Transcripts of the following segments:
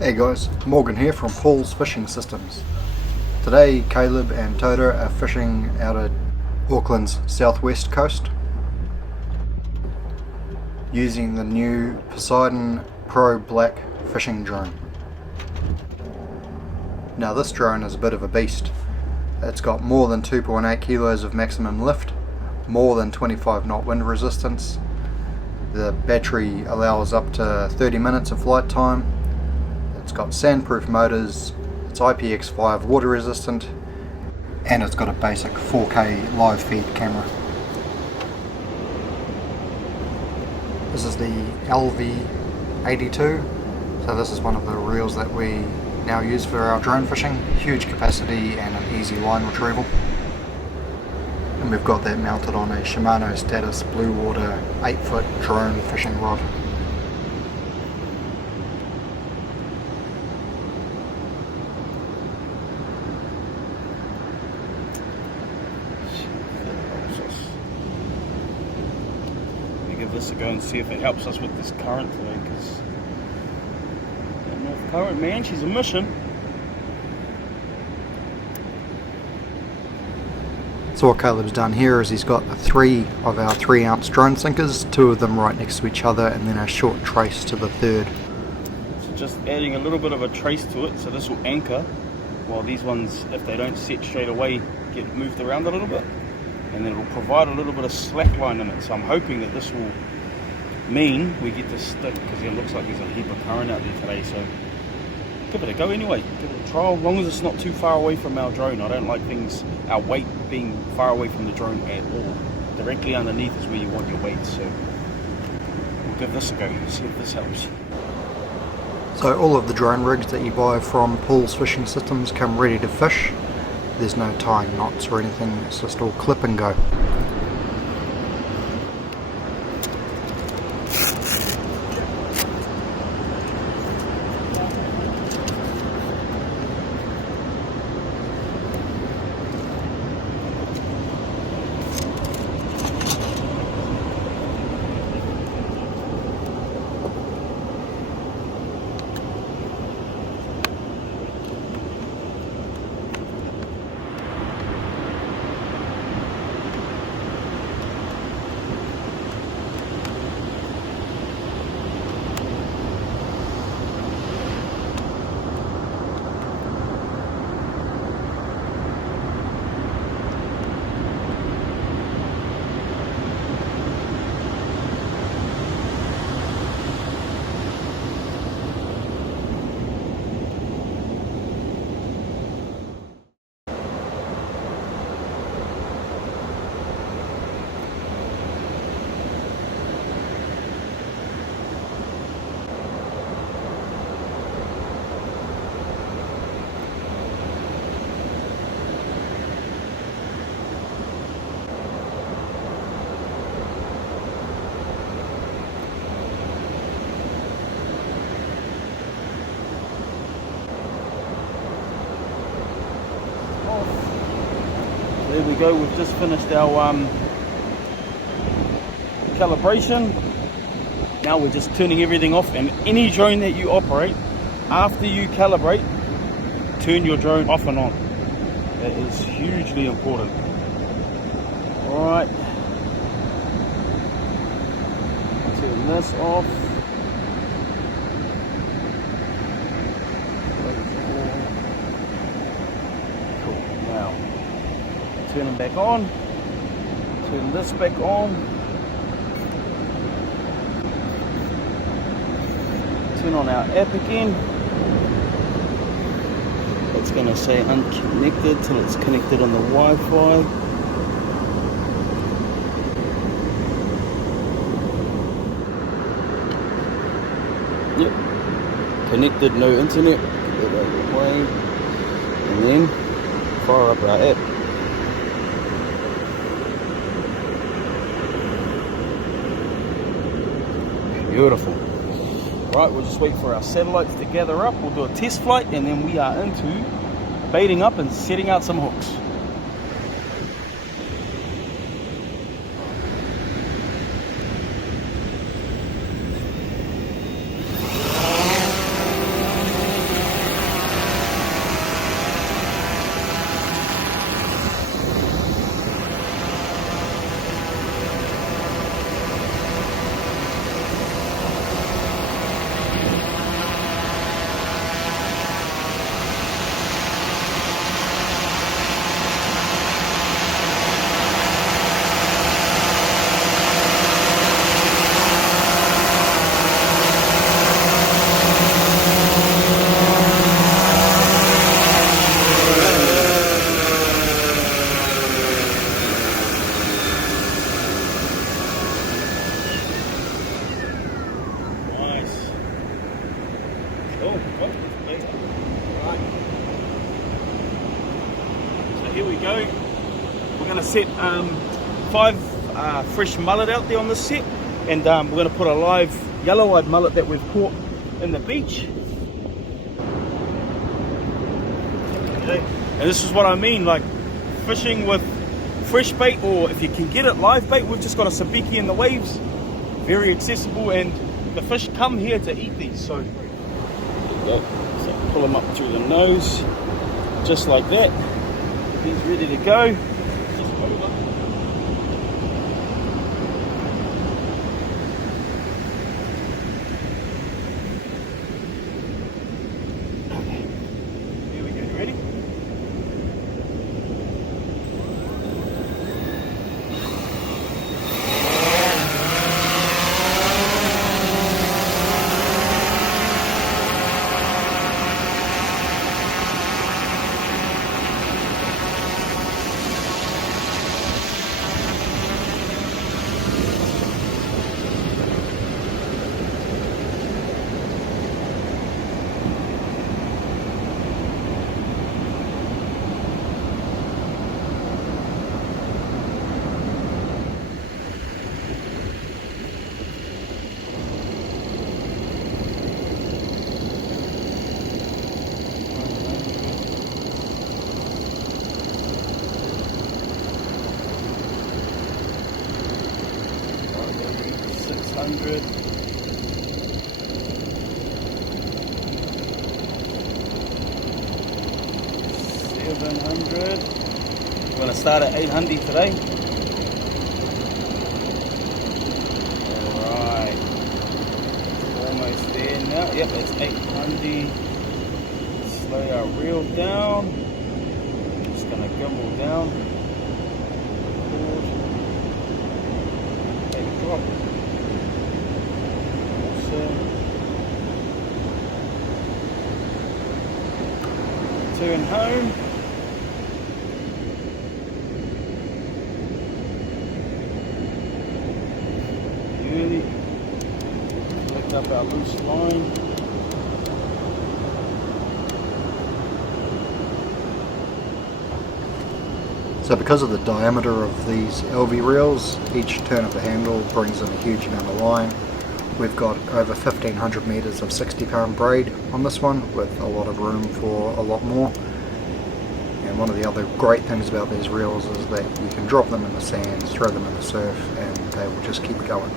Hey guys, Morgan here from Paul's Fishing Systems. Today Caleb and Toda are fishing out at Auckland's southwest coast using the new Poseidon Pro Black fishing drone. Now this drone is a bit of a beast. It's got more than 2.8 kilos of maximum lift, more than 25 knot wind resistance. The battery allows up to 30 minutes of flight time. It's got sandproof motors, it's IPX5 water resistant, and it's got a basic 4K live feed camera. This is the LV82, so this is one of the reels that we now use for our drone fishing. Huge capacity and an easy line retrieval. And we've got that mounted on a Shimano Status Blue Water 8-foot drone fishing rod. Give this a go and see if it helps us with this current today, because that North Current, man, she's a mission. So what Caleb's done here is he's got 3 of our 3-ounce drone sinkers, 2 of them right next to each other, and then a short trace to the third. So just adding a little bit of a trace to it, so this will anchor, while these ones, if they don't set straight away, get moved around a little bit. And then it will provide a little bit of slack line in it. So I'm hoping that this will mean we get to stick, because it looks like there's a heap of current out there today. So give it a go anyway. Give it a trial, as long as it's not too far away from our drone. I don't like our weight being far away from the drone at all. Directly underneath is where you want your weight. So we'll give this a go, see if this helps. So all of the drone rigs that you buy from Paul's Fishing Systems come ready to fish. There's no tying knots or anything, it's just all clip and go. There we go, we've just finished our calibration. Now we're just turning everything off, and any drone that you operate, after you calibrate, turn your drone off and on. That is hugely important. Alright, turn this off. Cool, now turn them back on, turn this back on, turn on our app again. It's going to say unconnected till it's connected on the Wi-Fi. Yep, connected, no internet. Get that out of the way, and then fire up our app. Beautiful. Right, we'll just wait for our satellites to gather up. We'll do a test flight, and then we are into baiting up and setting out some hooks. Oh, God, that's big. Right. So here we go. We're going to set 5 fresh mullet out there on this set, and we're going to put a live yellow-eyed mullet that we've caught in the beach. Okay. And this is what I mean, like fishing with fresh bait, or if you can get it live bait. We've just got a sabiki in the waves, very accessible, and the fish come here to eat these. So, so pull them up through the nose, just like that. He's ready to go. Just over. Ready? 600. 700. We're going to start at 800 today. Alright. Almost there now. Yep, it's 800. Slow our reel down. Just going to gimbal down. Take a drop. Turn home. Really lift up our loose line. So because of the diameter of these LV reels, each turn of the handle brings in a huge amount of line. We've got over 1500 meters of 60-pound braid on this one, with a lot of room for a lot more. And one of the other great things about these reels is that you can drop them in the sand, throw them in the surf, and they will just keep going.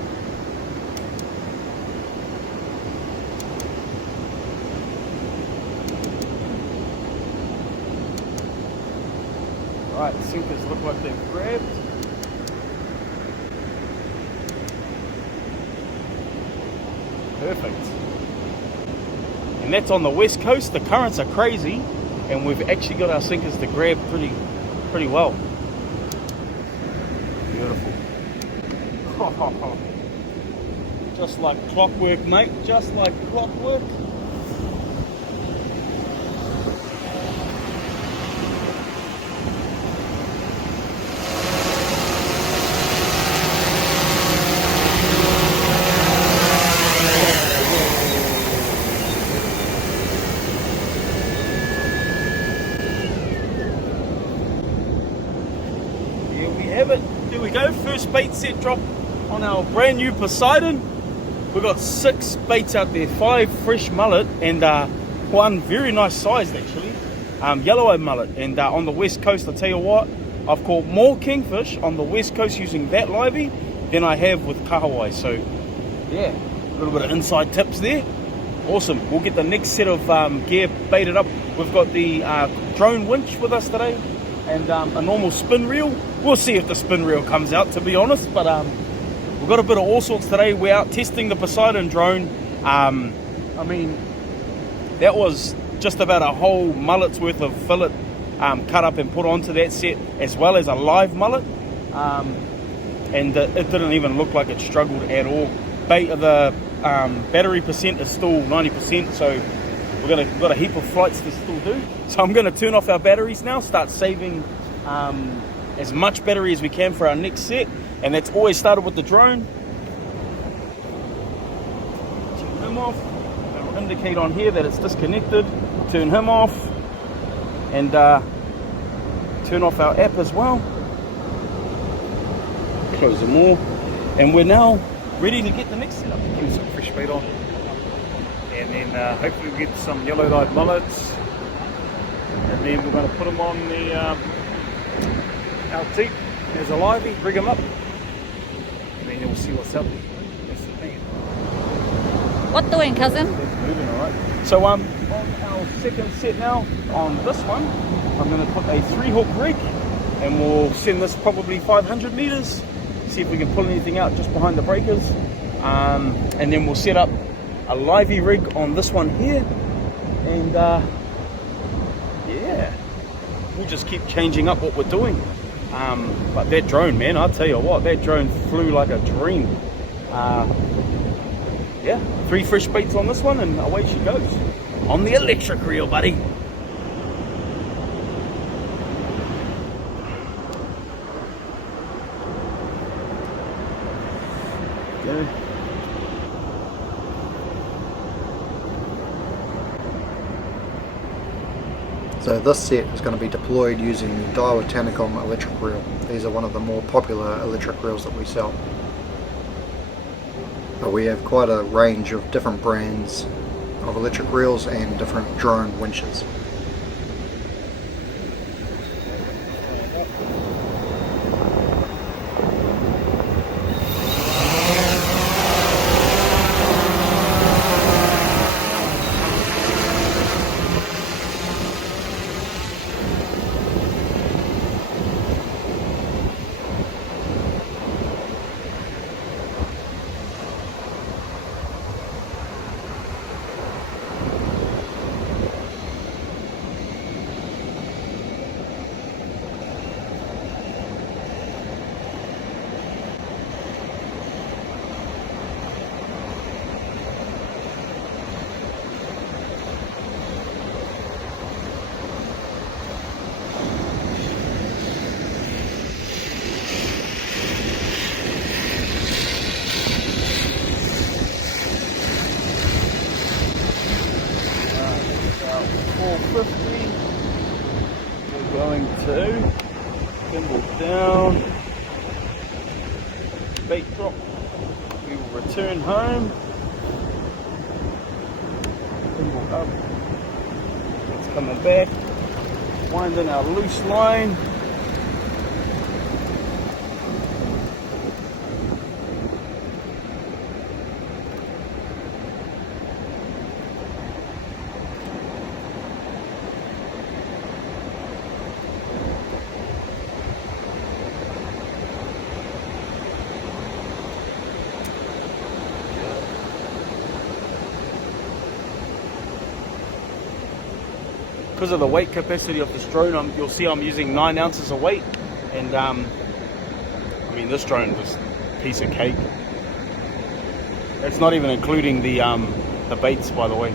Alright, the sinkers look like they've grabbed. Perfect. And that's on the west coast. The currents are crazy, and we've actually got our sinkers to grab pretty well. Beautiful. Just like clockwork, mate. Just like clockwork. Here we go, first bait set drop on our brand new Poseidon. We've got 6 baits out there, 5 fresh mullet and one very nice sized actually, yellow-eyed mullet. And on the west coast, I'll tell you what, I've caught more kingfish on the west coast using that livey than I have with kahawai. So yeah, a little bit of inside tips there. Awesome. We'll get the next set of gear baited up. We've got the drone winch with us today, and a normal spin reel. We'll see if the spin reel comes out, to be honest, but we've got a bit of all sorts today. We're out testing the Poseidon drone. I mean, that was just about a whole mullet's worth of fillet cut up and put onto that set, as well as a live mullet, and it didn't even look like it struggled at all. The battery percent is still 90%, so we've got a heap of flights to still do. So I'm going to turn off our batteries now, start saving as much battery as we can for our next set, and that's always started with the drone. Turn them off. It'll indicate on here that it's disconnected. Turn him off, and turn off our app as well. Close them all, and we're now ready to get the next setup. Give some fresh bait on, and then hopefully we'll get some yellow-eyed mullets, and then we're going to put them on the our teeth as a livey, rig them up, and then we'll see what's up. That's the thing. What doing, cousin? It's moving all right. So on our second set now, on this one, I'm going to put a 3-hook rig, and we'll send this probably 500 meters, see if we can pull anything out just behind the breakers, and then we'll set up a livey rig on this one here, and yeah, we'll just keep changing up what we're doing. But that drone, man, I'll tell you what, that drone flew like a dream. Yeah, 3 fresh baits on this one, and away she goes on the electric reel, buddy. Go. So this set is going to be deployed using the Daiwa Tanacom electric reel. These are one of the more popular electric reels that we sell. But we have quite a range of different brands of electric reels and different drone winches. We're going to gimbal down, bait drop. We will return home. Gimbal up. It's coming back. Winding our loose line. Because of the weight capacity of this drone, you'll see I'm using 9 ounces of weight, and I mean, this drone was a piece of cake. It's not even including the baits, by the way.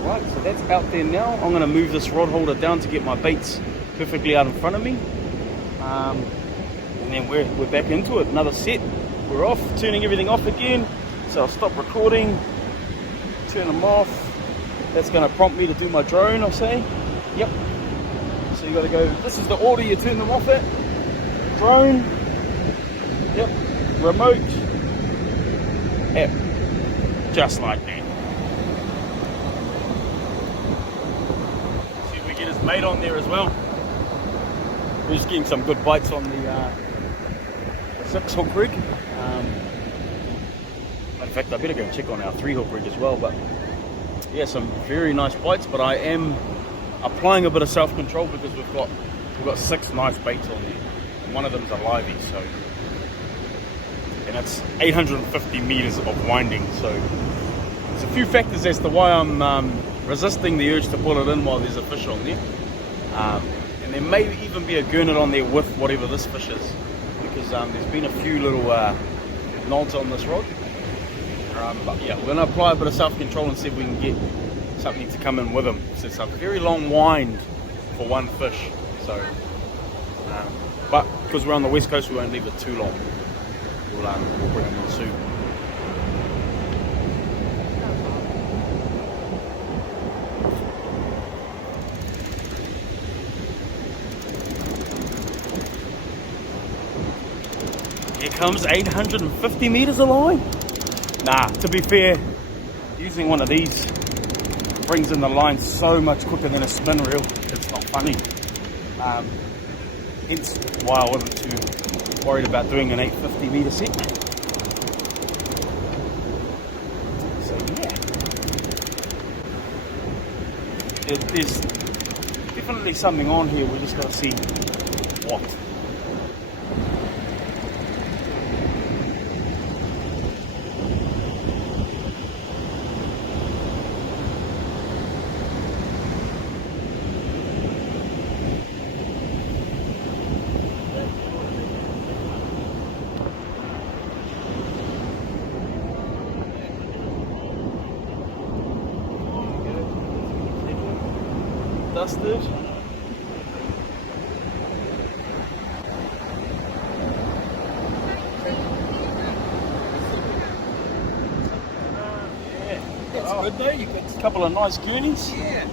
Right, so that's out there now. I'm going to move this rod holder down to get my baits perfectly out in front of me. And then we're back into it. Another set. We're off, turning everything off again. So I'll stop recording, turn them off. That's going to prompt me to do my drone, I'll say. Yep. So you got to go, this is the order you turn them off at. Drone. Yep. Remote. App. Just like that. See if we get his mate on there as well. We're just getting some good bites on the 6-hook rig. In fact, I better go and check on our 3-hook rig as well. But yeah, some very nice bites. But I am applying a bit of self-control because we've got 6 nice baits on there. one of them's a livey, so, and it's 850 meters of winding, so there's a few factors as to why I'm resisting the urge to pull it in while there's a fish on there. And there may even be a gurnet on there with whatever this fish is, because there's been a few little nods on this rod. But yeah, we're going to apply a bit of self-control and see if we can get something to come in with them. So it's a very long wind for one fish. So, but because we're on the west coast, we won't leave it too long. We'll bring them in soon. Here comes 850 meters of line. Nah, to be fair, using one of these brings in the line so much quicker than a spin reel. It's not funny. Hence why I wasn't too worried about doing an 850 meter set. So yeah, there's definitely something on here. We just got to see what. Dusted. That's good though, you've got A couple of nice gurneys. yeah,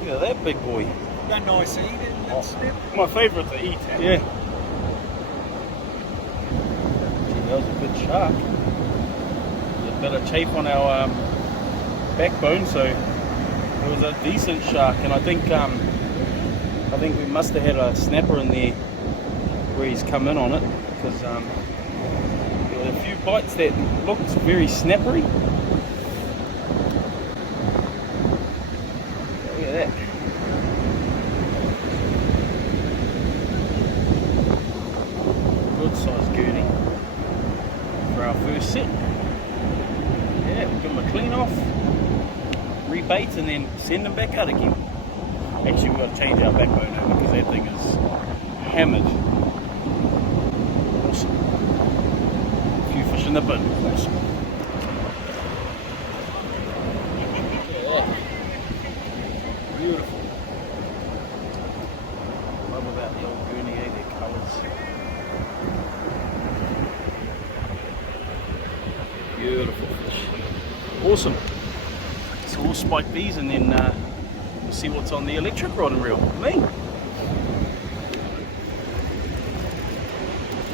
Look at that big boy. no nice eat and that snip. My favourite to eat. Yeah. Gee, that was a good shark. There's a bit of chafe on our backbone, so it was a decent shark, and I think we must have had a snapper in there where he's come in on it, because there were a few bites that looked very snappery. Look at that. Good size gurney for our first set. Yeah, we'll give him a clean off, rebait, and then send them back out again. Actually, we've got to change our backbone now because that thing is hammered. Awesome. A few fish in the bin. Awesome. Yeah. Beautiful. Love about the old gurney, their colours. Beautiful fish. Awesome. So we'll spike these and then we'll see what's on the electric rod and reel.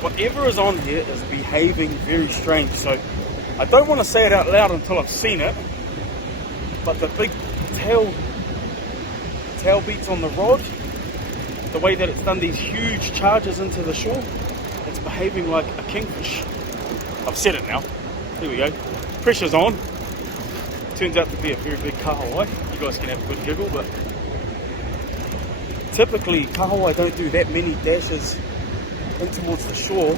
Whatever is on here is behaving very strange. So I don't want to say it out loud until I've seen it, but the big tail beats on the rod, the way that it's done these huge charges into the shore, it's behaving like a kingfish. I've said it now. There we go. Pressure's on. Turns out to be a very big kahawai. You guys can have a good giggle, but typically kahawai don't do that many dashes in towards the shore.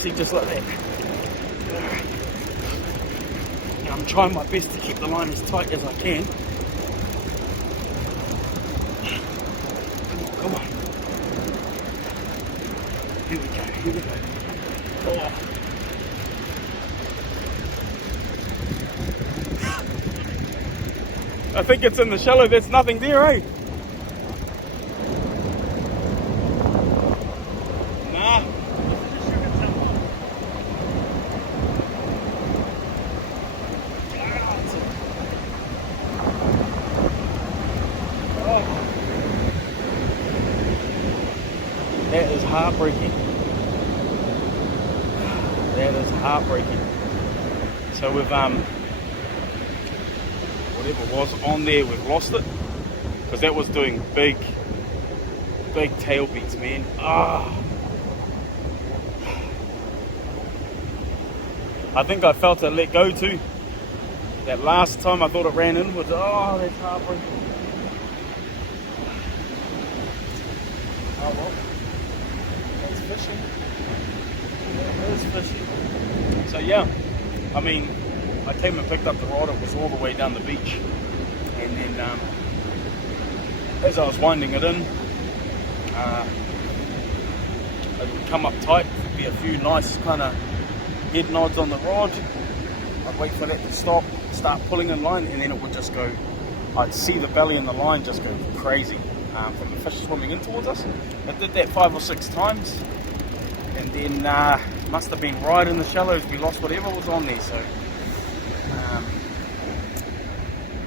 See, just like that. And I'm trying my best to keep the line as tight as I can. Come on. Here we go, here we go. Oh. I think it's in the shallow, there's nothing there, eh? Nah. Oh. That is heartbreaking. That is heartbreaking. So we've whatever was on there, we've lost it, because that was doing big tail beats, man. I think I felt it let go too. That last time I thought it ran inwards. Oh, that's heartbreaking. Oh well. fishing. It is fishing. So yeah, I mean, I came and picked up the rod. It was all the way down the beach, and then as I was winding it in, it would come up tight. There'd be a few nice kind of head nods on the rod. I'd wait for that to stop, start pulling in line, and then it would just go. I'd see the belly and the line just go crazy from the fish swimming in towards us. I did that 5 or 6 times, and then must have been right in the shallows. We lost whatever was on there. So,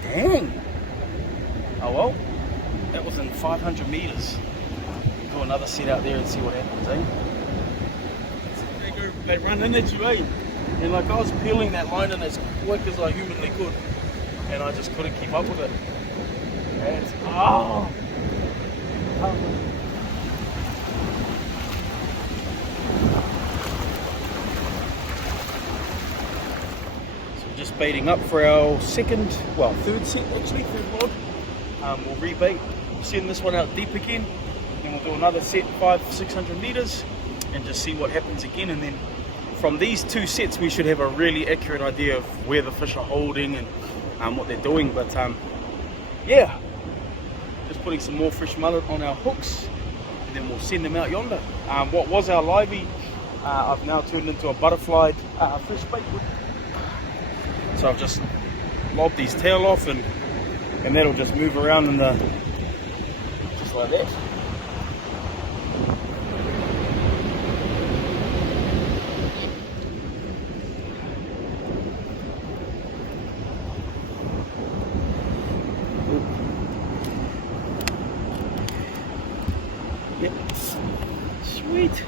dang. Oh well, that was in 500 meters. Do another set out there and see what happens, eh? They run in at you, eh? And like I was peeling that line in as quick as I humanly could, and I just couldn't keep up with it. And it's, oh! So just baiting up for our third set actually, third rod. We'll rebait, send this one out deep again, and we'll do another set 500-600 meters and just see what happens again. And then from these 2 sets we should have a really accurate idea of where the fish are holding and what they're doing. But yeah, just putting some more fresh mullet on our hooks, and then we'll send them out yonder. What was our livey, I've now turned into a butterfly fish bait. So I've just lobbed his tail off, and that'll just move around in the, just like that. Yep, sweet.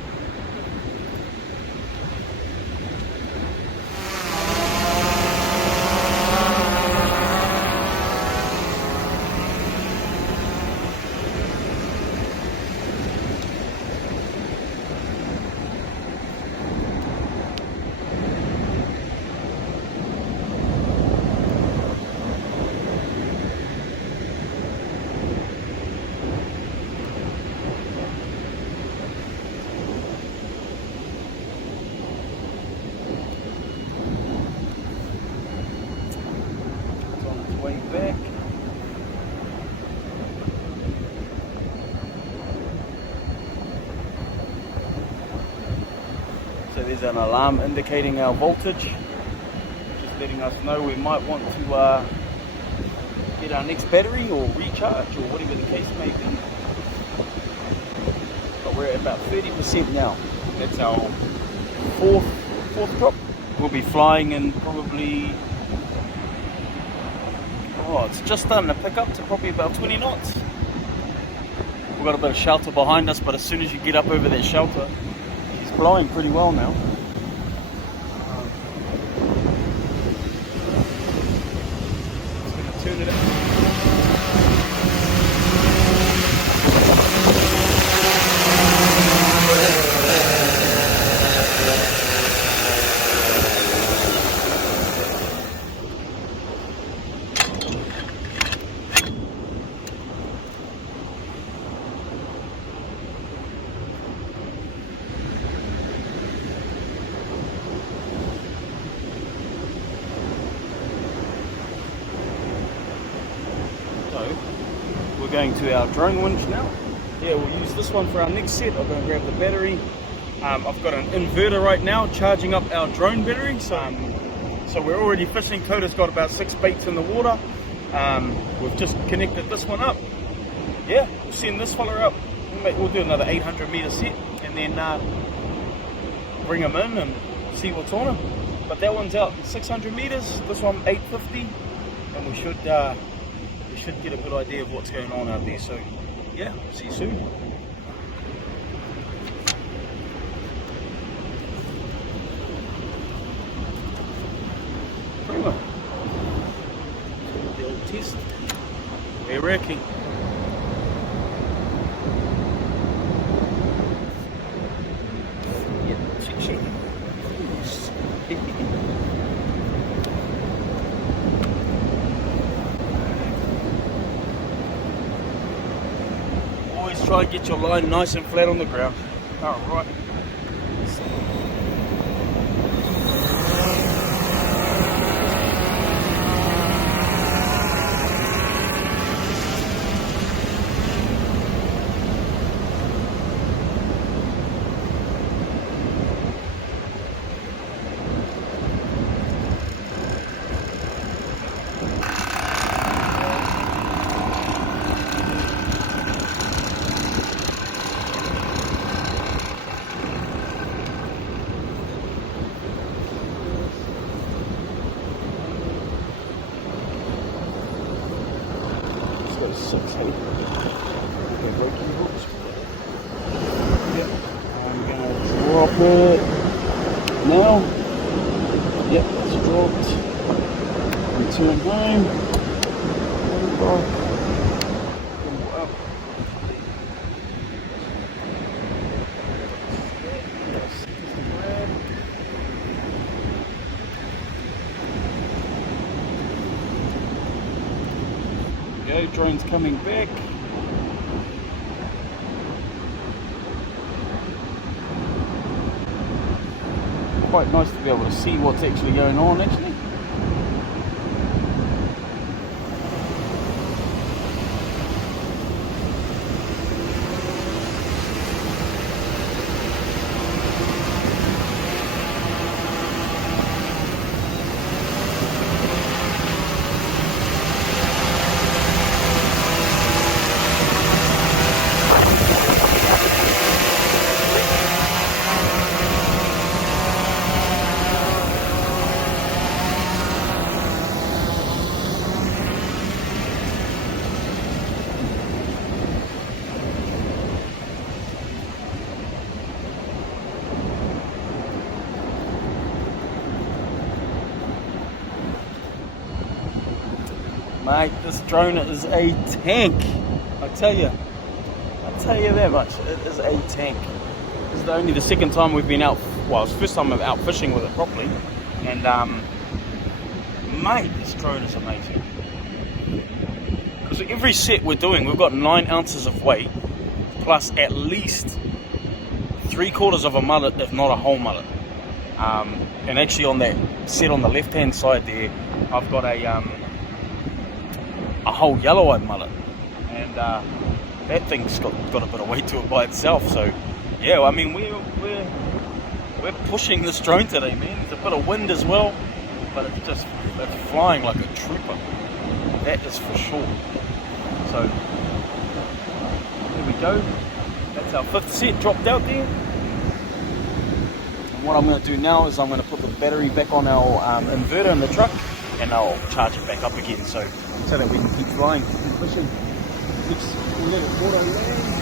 Way back. So there's an alarm indicating our voltage, just letting us know we might want to get our next battery or recharge or whatever the case may be. But we're at about 30% now. That's our fourth drop. We'll be flying in probably, it's just starting to pick up to probably about 20 knots. We've got a bit of shelter behind us, but as soon as you get up over that shelter, she's blowing pretty well now. Just going to turn it up. We're going to our drone winch now. Yeah, we'll use this one for our next set. I'm going to grab the battery. I've got an inverter right now charging up our drone battery. So we're already fishing. Coda's got about 6 baits in the water. We've just connected this one up. Yeah, we'll send this fella up. We'll do another 800 meter set and then bring him in and see what's on him. But that one's out 600 meters. This one 850, and we should get a good idea of what's going on out there. So yeah, see you soon. Prima. The old test. We're wrecking. Always try and get your line nice and flat on the ground. Alright. Go 6 8. Okay, braking hooks. Yep. I'm gonna drop it now. Yep, it's dropped. Return home. Go, drone's coming back. Quite nice to be able to see what's actually going on actually. Mate, this drone is a tank. I tell you that much. It is a tank. This is only the second time we've been out. Well, it's the first time I'm out fishing with it properly. And mate, this drone is amazing. Because every set we're doing, we've got 9 ounces of weight, plus at least 3/4 of a mullet, if not a whole mullet. And actually on that set on the left-hand side there, I've got a whole yellow-eyed mullet, and that thing's got a bit of weight to it by itself. So yeah, I mean we're pushing this drone today, man. There's a bit of wind as well, but it's flying like a trooper. That is for sure. So there we go. That's our 5th set dropped out there. And what I'm going to do now is I'm going to put the battery back on our inverter in the truck, and I'll charge it back up again, so that we can keep flying and fishing. Let's let it auto land.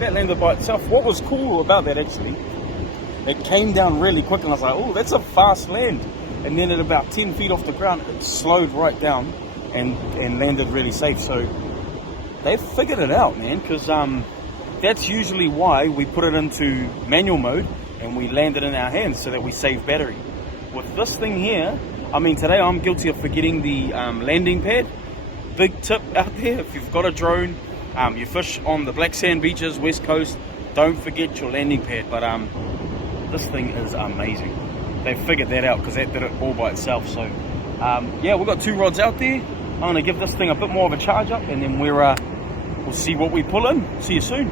That landed by itself. What was cool about that actually, it came down really quick and I was like, oh, that's a fast land. And then at about 10 feet off the ground, it slowed right down and landed really safe. So they figured it out, man, because that's usually why we put it into manual mode and we land it in our hands so that we save battery. With this thing here, I mean, today I'm guilty of forgetting the landing pad. Big tip out there, if you've got a drone, you fish on the black sand beaches, west coast, don't forget your landing pad. But this thing is amazing. They figured that out because that did it all by itself. So yeah, we've got 2 rods out there. I'm going to give this thing a bit more of a charge up, and then we'll see what we pull in. See you soon.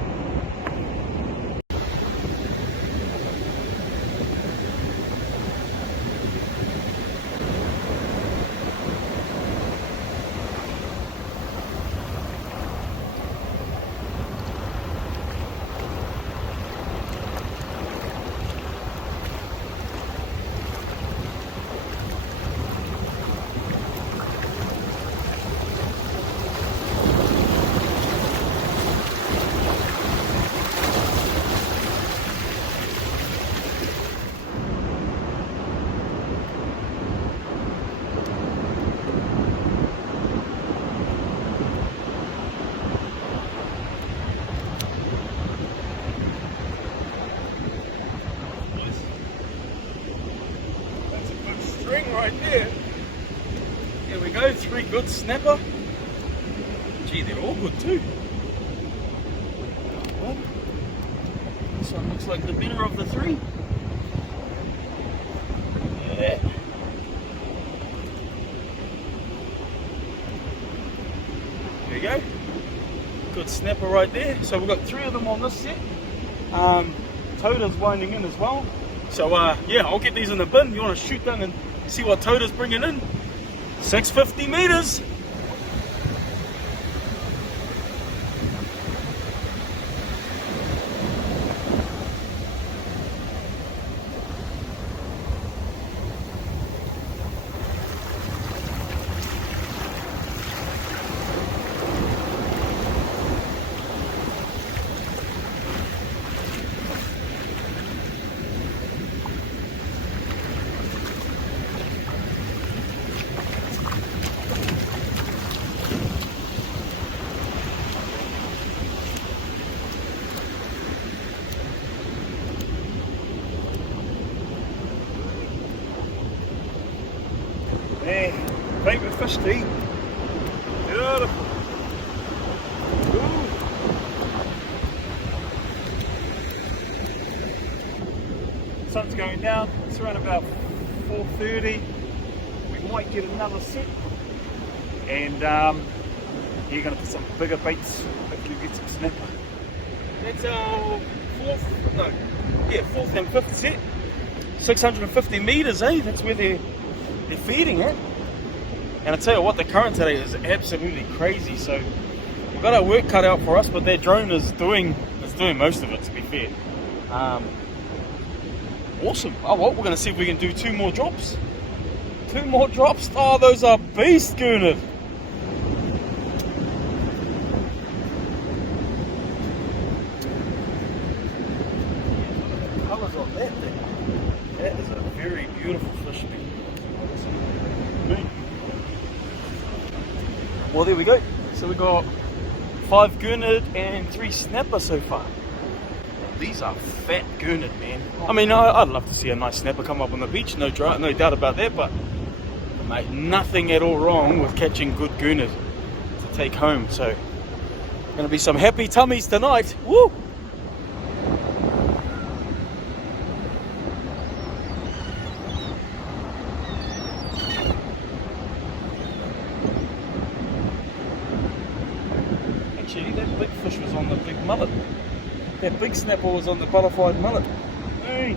string right there. Here we go, 3 good snapper. Gee, they're all good too. Well, this one looks like the better of the 3. Yeah. There you go. Good snapper right there. So we've got 3 of them on this set. Toda's winding in as well. So yeah, I'll get these in the bin. You want to shoot them and see what Toda's bringing in? 650 meters. There, favourite fish to eat. Beautiful. Ooh. Sun's going down. It's around about 4:30. We might get another set, and you're going to put some bigger baits. Hopefully get some snapper. That's our 4th and 5th set. 650 meters, eh? That's where they're feeding it. And I tell you what, the current today is absolutely crazy. So we've got our work cut out for us, but their drone is doing most of it, to be fair. Awesome. Oh well, we're going to see if we can do 2 more drops. 2 more drops. Oh, those are beast gooners. Colours on that thing. That is a very beautiful fish, man. Well, there we go. So we got 5 gurnard and 3 snapper so far. These are fat gurnard, man. I mean, I'd love to see a nice snapper come up on the beach, no doubt about that, but mate, nothing at all wrong with catching good gurnard to take home. So, gonna be some happy tummies tonight. Woo! Actually, that big fish was on the big mullet. That big snapper was on the butterflied mullet. Hey.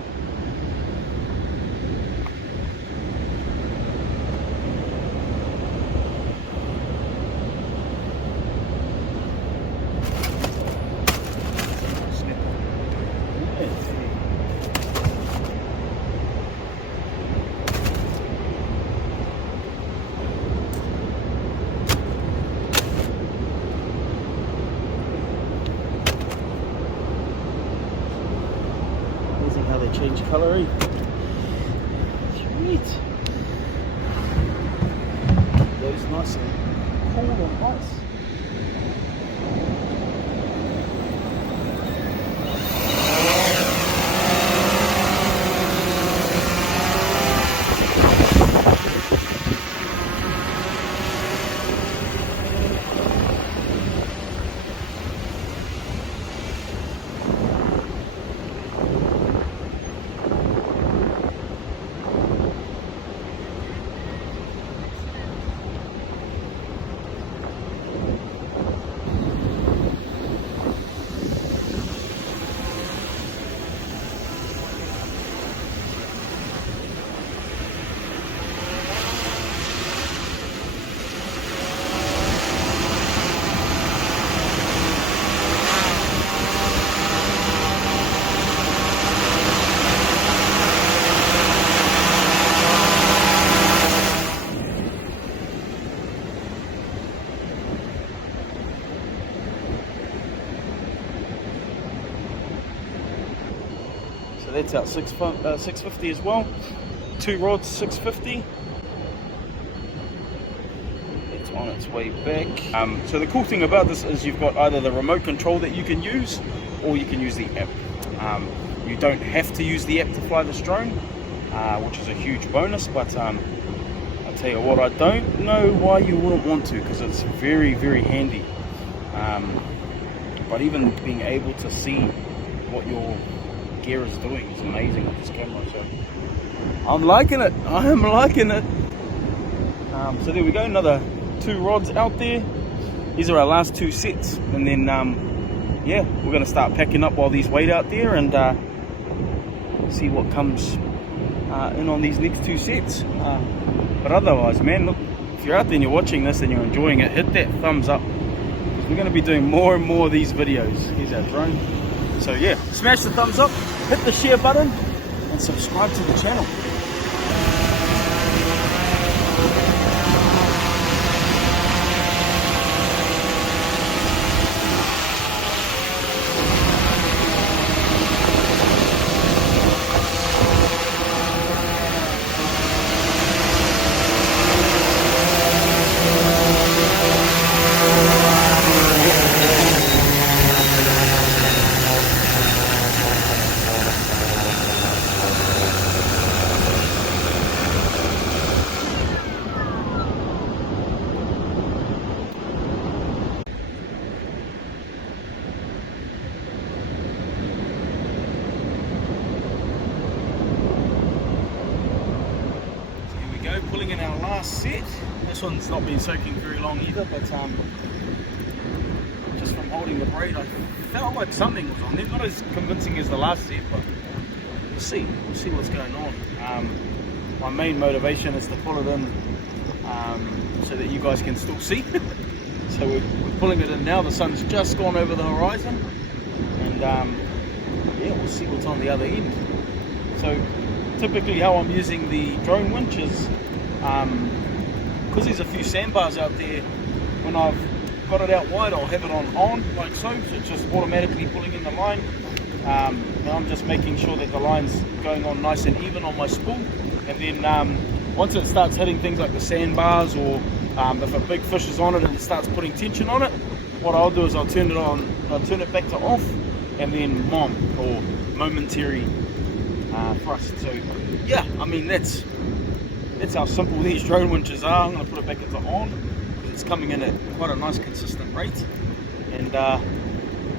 How they change colour, eh? Sweet. Those nice and cool and nice. That's out 650 as well. 2 rods, 650. It's on its way back. So the cool thing about this is you've got either the remote control that you can use, or you can use the app. You don't have to use the app to fly this drone. which is a huge bonus. But I'll tell you what, I don't know why you wouldn't want to, because it's very, very handy. But even being able to see what your gear is doing is amazing with this camera. So I'm liking it. I am liking it. So there we go, another 2 rods out there. These are our last 2 sets, and then yeah, we're going to start packing up while these wait out there, and see what comes in on these next 2 sets. But otherwise, man, look, if you're out there and you're watching this and you're enjoying it, hit that thumbs up, because we're going to be doing more and more of these videos. Here's our drone. So yeah, smash the thumbs up, hit the share button, and subscribe to the channel. Pulling in our last set. This one's not been soaking very long either, but just from holding the braid, I felt like something was on there. Not as convincing as the last set, but we'll see what's going on. My main motivation is to pull it in so that you guys can still see. So we're pulling it in now. The sun's just gone over the horizon, and yeah, we'll see what's on the other end. So typically how I'm using the drone winches, because there's a few sandbars out there, when I've got it out wide, I'll have it on like so it's just automatically pulling in the line. Now I'm just making sure that the line's going on nice and even on my spool, and then once it starts hitting things like the sandbars, or if a big fish is on it and it starts putting tension on it, what I'll do is I'll turn it back to off, and then or momentary thrust. So yeah, I mean that's how simple these drone winches are. I'm going to put it back into on, because it's coming in at quite a nice consistent rate, and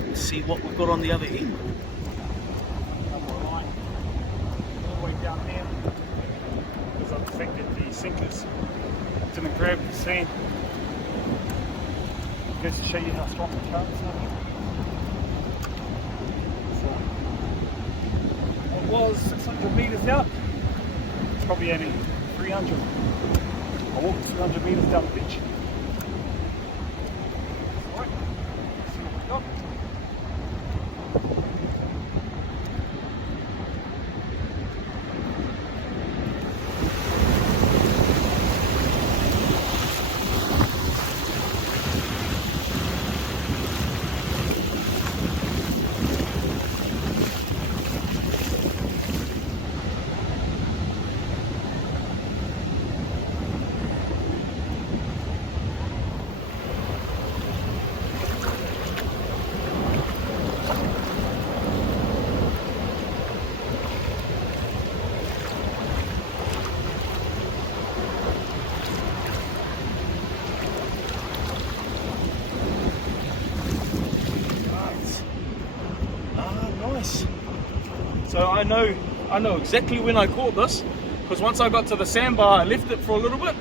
we'll see what we've got on the other end. One more line all the way down there, because I've affected the sinkers. Didn't grab the sand. Goes to show you how strong the currents are here. So it was 600 meters out. It's probably only 300. I walked 200 meters down the beach. Alright, let's see what we've got. So I know exactly when I caught this, because once I got to the sandbar, I left it for a little bit,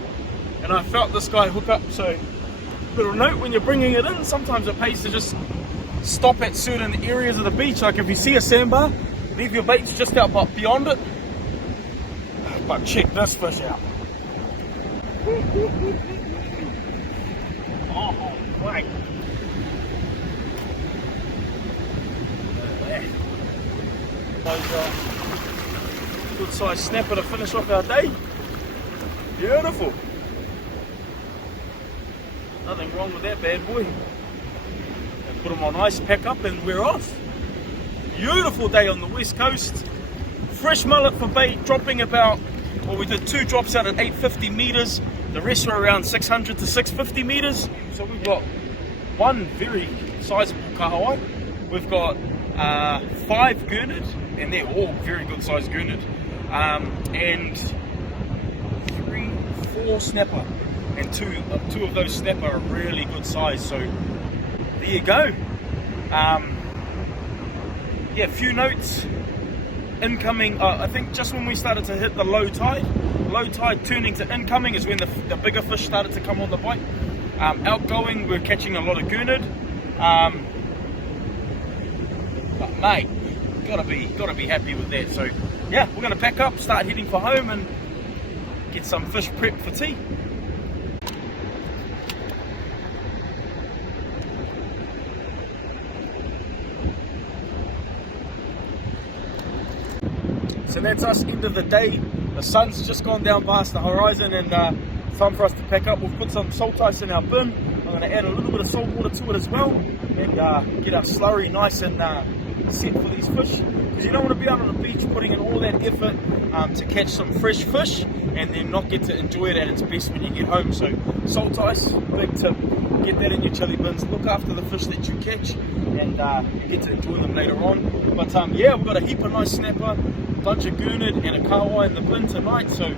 and I felt this guy hook up. So little note, when you're bringing it in, sometimes it pays to just stop at certain areas of the beach. Like if you see a sandbar, leave your baits just out beyond it. But check this fish out. Oh, wait. Good size snapper to finish off our day. Beautiful. Nothing wrong with that bad boy. And put them on ice, pack up, and we're off. Beautiful day on the west coast. Fresh mullet for bait, dropping about, well, we did 2 drops out at 850 meters. The rest were around 600 to 650 meters. So we've got one very sizable kahawai. We've got 5 gurnard, and they're all very good sized gurnard. and 4 snapper, and two of those snapper are really good size. So there you go. Yeah, a few notes incoming. I think just when we started to hit the low tide turning to incoming is when the bigger fish started to come on the bite. Outgoing, we're catching a lot of gurnard. But mate, gotta be happy with that. So yeah, we're gonna pack up, start heading for home, and get some fish prepped for tea. So that's us, end of the day. The sun's just gone down past the horizon, and it's time for us to pack up. We've put some salt ice in our bin. I'm going to add a little bit of salt water to it as well, and get our slurry nice and set for these fish. Because you don't want to be out on the beach putting in all that effort to catch some fresh fish and then not get to enjoy it at its best when you get home. So salt ice, big tip. Get that in your chili bins. Look after the fish that you catch, and you get to enjoy them later on. But yeah, we've got a heap of nice snapper, bunch of gurnard and a kawai in the bin tonight, so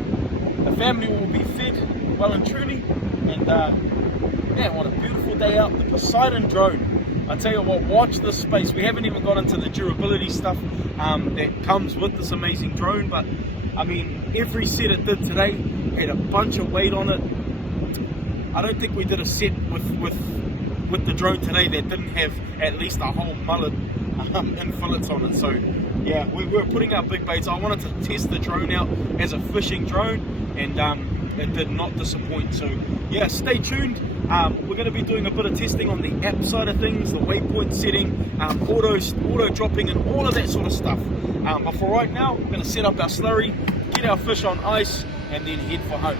the family will be fed well and truly. And man, what a beautiful day out. The Poseidon drone, I tell you what, watch this space. We haven't even got into the durability stuff that comes with this amazing drone, but I mean, every set it did today had a bunch of weight on it. I don't think we did a set with the drone today that didn't have at least a whole mullet and fillets on it. So yeah, we were putting out big baits. I wanted to test the drone out as a fishing drone, and it did not disappoint. So yeah, stay tuned. We're going to be doing a bit of testing on the app side of things, the waypoint setting, auto dropping, and all of that sort of stuff. But for right now, we're going to set up our slurry, get our fish on ice, and then head for home.